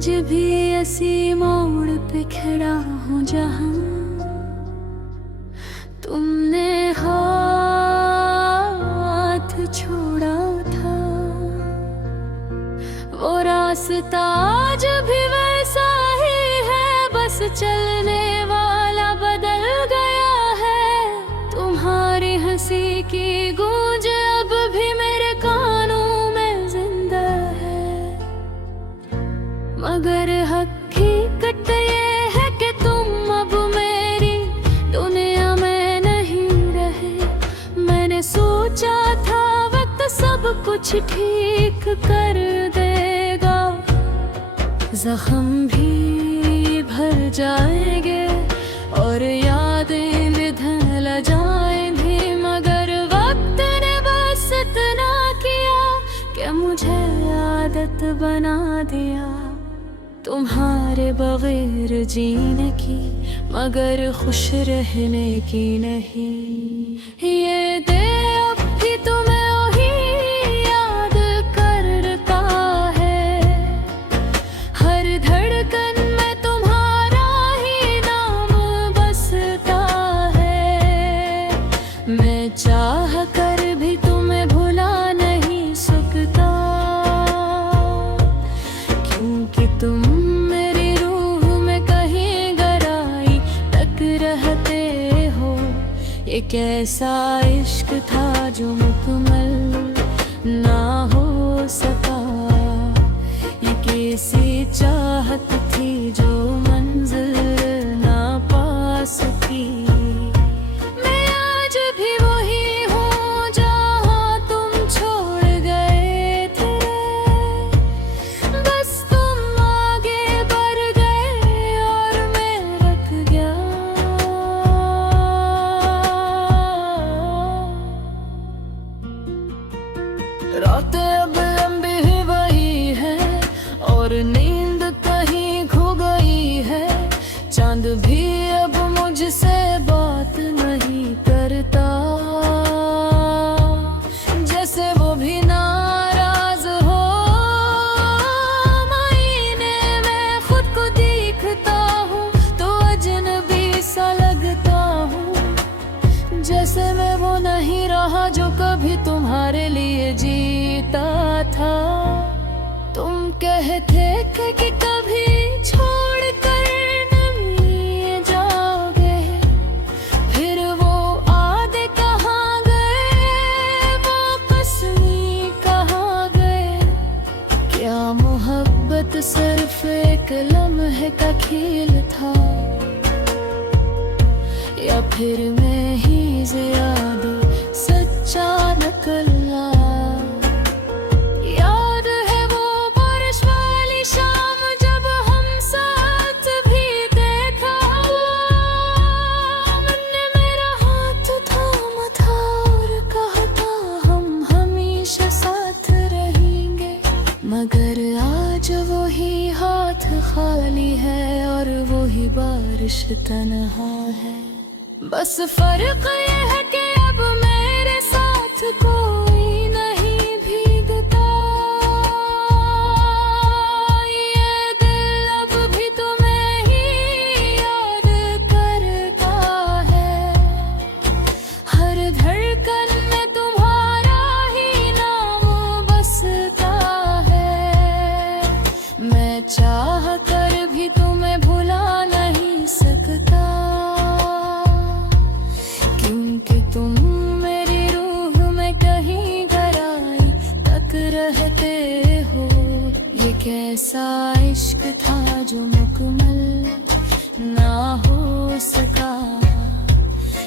आज भी ऐसी मोड़ पे खड़ा हूँ जहाँ तुमने हाथ छोड़ा था। वो रास्ता आज भी वैसा ही है, बस चलने वाला बदल गया है। तुम्हारी हंसी की गूंज अब भी मेरे कानों में जिंदा है, मगर हकीकत ये है कि तुम अब मेरी दुनिया में नहीं रहे। मैंने सोचा था वक्त सब कुछ ठीक कर देगा, जख्म भी भर जाएंगे और यादें भी धुल जाएंगी, मगर वक्त ने बस इतना किया कि मुझे आदत बना दिया तुम्हारे बगैर जीने की, मगर खुश रहने की नहीं। ये दे अब भी तुम्हें वही याद करता है, हर धड़कन में तुम्हारा ही नाम बसता है। मैं चाह कर भी तुम्हें भुला नहीं सकता, क्योंकि तुम मेरी रूह में कहीं गहराई तक रहते हो। ये कैसा इश्क था जो मुकम्मल ना हो सका, ये कैसी चाहत थी जो मंजिल ना पा सकी। मैं आज भी वही हूँ जहाँ तुम छोड़ गए थे, बस तुम आगे बढ़ गए और मैं रख गया। रातें अब लंबी ही वही है और नींद कहीं खो गई है। चांद भी अब मुझसे बात नहीं करता, जैसे वो भी नाराज हो। महीने में खुद को देखता हूँ तो अजनबी सा लगता हूँ, जैसे मैं वो नहीं रहा जो कभी तुम्हारे लिए जीता था। तुम कहते थे कि कभी छोड़ कर नहीं जाओगे, फिर वो आदे कहाँ गए, वो कसमी कहाँ गए। क्या मोहब्बत सिर्फ एक लम्हे का खेल था, या फिर मैं ही ज्यादा सच्चा निकला। याद है वो बारिश वाली शाम जब हम साथ भीगे था, मैंने मेरा हाथ थामा था और कहा था हम हमेशा साथ रहेंगे, मगर आज वही हाथ खाली है और वही बारिश तन्हा है। बस फर्क ये है कि अब मेरे साथ कोई नहीं भीगता। ये दिल अब भी तुम्हें ही याद करता है, हर धड़कन में तुम्हारा ही नाम बसता है। मैं चाह कर भी तुम्हें भुला नहीं सकता, क्योंकि तुम मेरी रूह में कहीं गहराई तक रहते हो। ये कैसा इश्क था जो मुकम्मल ना हो सका,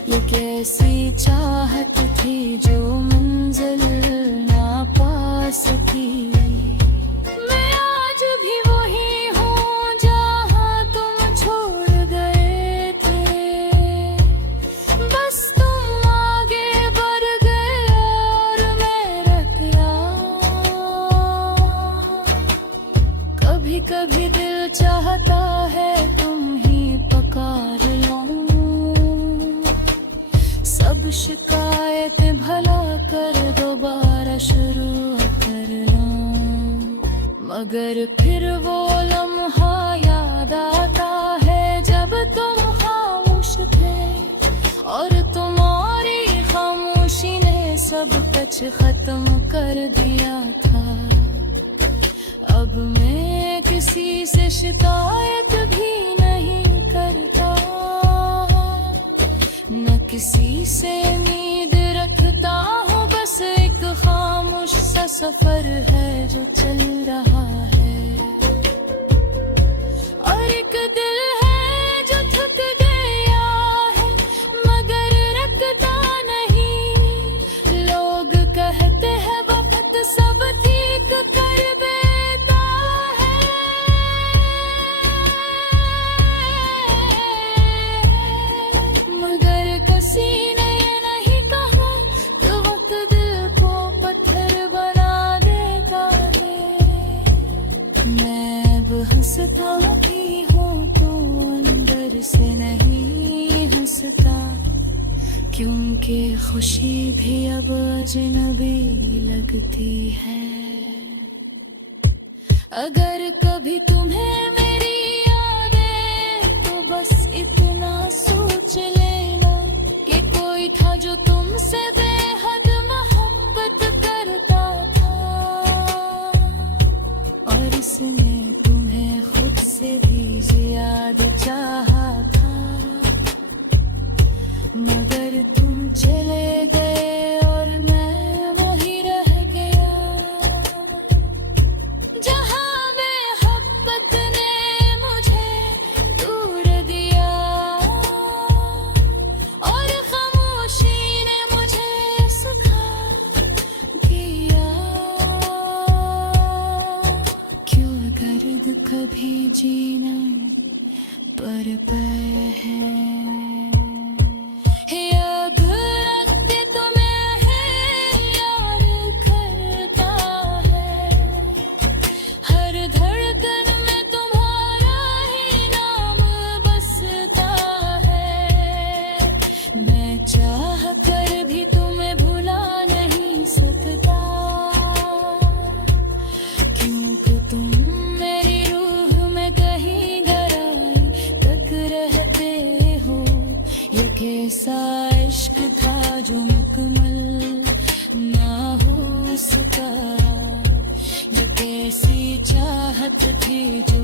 ये कैसी चाहत थी जो मंजिल ना पा सकी। मैं आज भी वही हूँ जहाँ तुम छोड़ गए थे, बस तुम आगे बढ़ गए और मैं रह गया। कभी कभी दिल चाहता है तुम ही पुकार लो, सब शिकायतें भला कर दोबारा शुरू कर लो, मगर फिर वो लम्हा याद आता है जब तुम खामोश थे और तुम्हारी खामोशी ने सब कुछ खत्म कर दिया था। अब मैं किसी से शिकायत भी नहीं करता, न किसी से उम्मीद रखता हूँ, बस एक खामोश सा सफर है जो चल रहा है। और एक दिल है जो थक गया है मगर रखता नहीं। लोग कहते हैं वक्त सब ठीक कर देता है, मगर किसी ने ये नहीं कहा कि वक्त दिल को पत्थर बना देता है। मैं अब हंसता भी हूँ तो अंदर से नहीं हंसता, क्योंकि खुशी भी अब अजनबी लगती है। अगर कभी तुम्हें मेरी याद आए तो बस इतना सोच लेना कि कोई था जो तुमसे बेहद मोहब्बत करता था और इसने तुम्हें खुद से भी ज्यादा चाहा था। मगर तुम चले गए और मैं वही रह गया जहां मोहब्बत ने मुझे दूर दिया और खामोशी ने मुझे सिखा दिया। क्यों गर्द कभी जीना पर पे है, याद रखते तुम्हें है यार करता है। हर धड़कन में तुम्हारा ही नाम बसता है। मैं चाह कर भी तुम्हें भुला नहीं सकता, क्योंकि तुम मेरी रूह में कहीं गहराई तक रहते हो। ये कैसा इश्क था जो मुकम्मल ना हो सका, ये कैसी चाहत थी जो